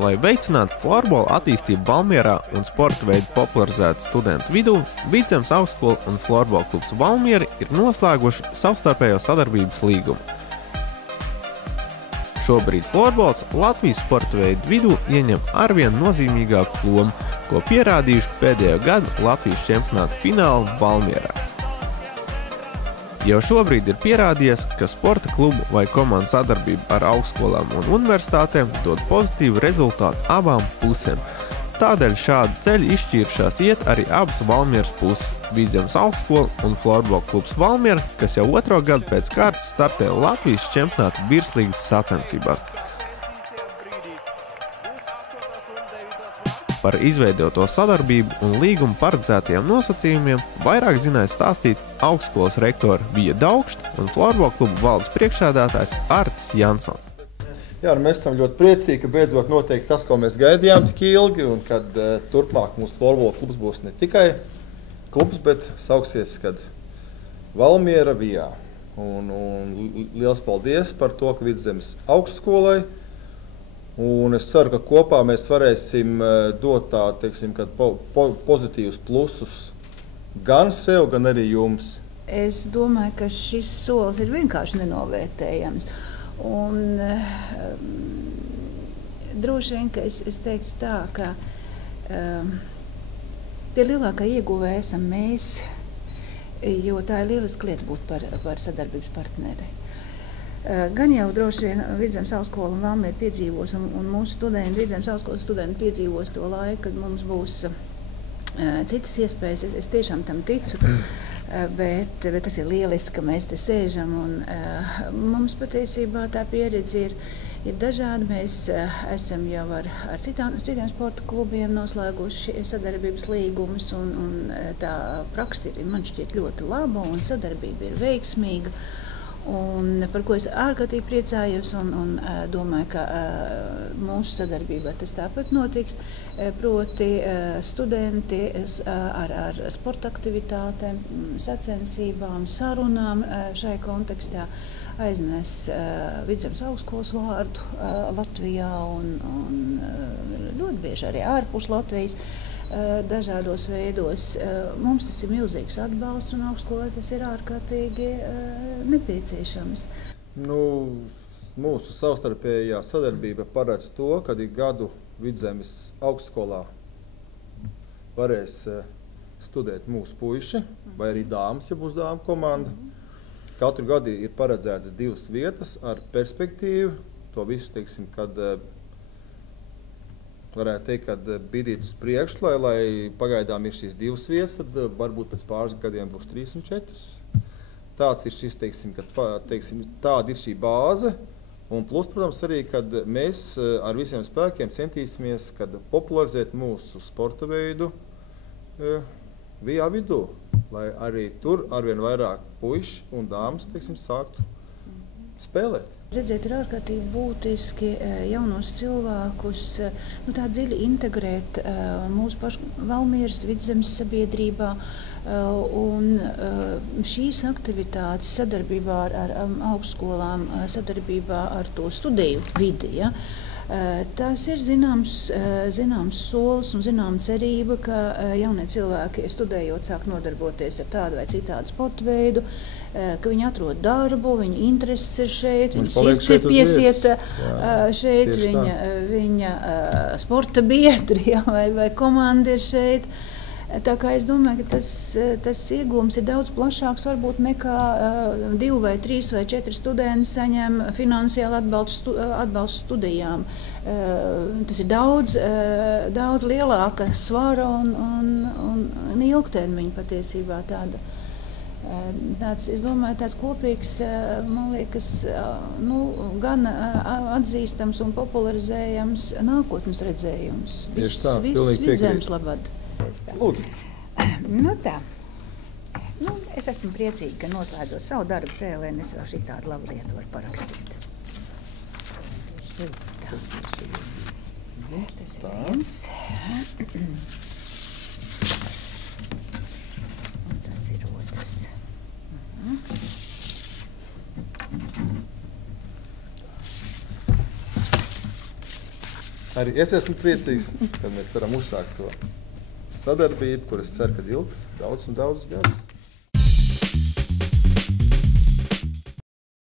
Lai veicinātu florbola attīstību Valmierā un sporta veidu popularizētu studentu vidū, Vidzemes augstskola un florbola klubs Valmieri ir noslēguši savstarpējo sadarbības līgumu. Šobrīd florbols Latvijas sporta veidu vidū ieņem arvien nozīmīgāku lomu, ko pierādījuši pēdējo gadu Latvijas čempionāta fināli Valmierā. Jau šobrīd ir pierādījies, ka sporta klubu vai komandu sadarbība ar augstskolām un universitātēm dod pozitīvu rezultātu abām pusēm. Tādēļ šādu ceļu izšķīrušās iet arī abas Valmieras puses – Vidzemes augstskola un florbola klubs Valmiera, kas jau otro gadu pēc kārtas startē Latvijas čempionāta virslīgas sacensībās. Par izveidoto sadarbību un līgumu paredzētajiem nosacījumiem vairāk zināja stāstīt augstskolas rektora Vija Daugšta un florbola klubu valdes priekšsēdētājs Artis Jansons. Jā, mēs esam ļoti priecīgi, ka beidzot notiek tas, ko mēs gaidījām tik ilgi, un kad turpmāk mūsu florbola klubs būs ne tikai klubs, bet sauksies, kad Valmiera Vijā. Un liels paldies par to, ka Vidzemes augstskolai. Un es ceru, ka kopā mēs varēsim dot tā, teiksim, pozitīvus plusus gan sev, gan arī jums. Es domāju, ka šis solis ir vienkārši nenovērtējams. Un droši vien, ka es teiktu tā, ka tie lielākā ieguvēja esam mēs, jo tā ir lieliska lieta būt par sadarbības partneri. Gan jau droši vien Vidzemes augstskola un Valmiera piedzīvos, un mūsu studenti, Vidzemes augstskolas studenti piedzīvos to laiku, kad mums būs citas iespējas. Es tiešām tam ticu, bet tas ir lieliski, ka mēs te sēžam, un mums patiesībā tā pieredze ir dažāda. Mēs esam jau ar citiem sporta klubiem noslēguši sadarbības līgumus, un tā praksa ir, man šķiet, ļoti laba, un sadarbība ir veiksmīga. Un par ko es ārkārtīgi priecājos un domāju, ka mūsu sadarbībā tas tāpat notiks, proti studenti ar sporta aktivitātēm, sacensībām, sarunām šai kontekstā aiznes Vidzemes augstskolas vārdu Latvijā un ļoti bieži arī ārpus Latvijas. Dažādos veidos. Mums tas ir milzīgs atbalsts, un augstskolai tas ir ārkārtīgi nepieciešams. Mūsu savstarpējā sadarbība paredz to, ka ik gadu Vidzemes augstskolā varēs studēt mūsu puiši, vai arī dāmas, ja būs dāmu komanda. Katru gadu ir paredzētas 2 vietas ar perspektīvu. To visu, teiksim, kad varētu teikt, kad bidīt uz priekšu, lai pagaidām ir šīs 2 vietas, tad varbūt pēc pāris gadiem būs 3 un 4. Tāds ir šis, tāda ir šī bāze, un plus, protams, arī, kad mēs ar visiem spēkiem centīsimies, kad popularizēt mūsu sporta veidu Vijā vidū, lai arī tur arvien vairāk puiši un dāmas, sāktu spēlēt. Redzēt, ir ārkārtīgi būtiski jaunos cilvēkus tā dziļi integrēt mūsu pašu Valmieras Vidzemes sabiedrībā, un šīs aktivitātes sadarbībā ar augstskolām, sadarbībā ar to studiju vidi, ja, tas ir zināms solis un zināma cerība, ka jaunie cilvēki, studējot, sāk nodarboties ar tādu vai citādu sporta veidu, ka viņi atrod darbu, viņa intereses ir šeit, viņa sirds ir piesieta šeit, viņa sporta biedri, ja, vai komanda ir šeit. Tā kā es domāju, ka tas iegūms ir daudz plašāks varbūt nekā 2 vai 3 vai 4 studenti saņem finansiālu atbalstu studijām. Tas ir daudz lielāka svara un ilgtermiņa patiesībā tāda. Es domāju, tāds kopīgs, man liekas, gan atzīstams un popularizējams nākotnes redzējums. Viss Vidzemes labad. Lūdzu. Tā. Es esmu priecīga, ka noslēdzot savu darbu CLN, es vēl šitādu labu lietu varu parakstīt. Tā. Tas ir viens. Un tas ir otrs. Arī es esmu priecīgs, ka mēs varam uzsākt to sadarbību, kuras ceru, ka ilgs daudz un daudz gadus.